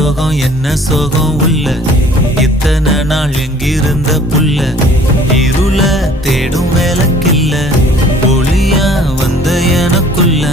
சோகம் என்ன சோகம் உள்ள இத்தனை நாள் எங்கிருந்த புள்ள இருள தேடும் வேலைக்கில்ல ஒளியா வந்த எனக்குள்ள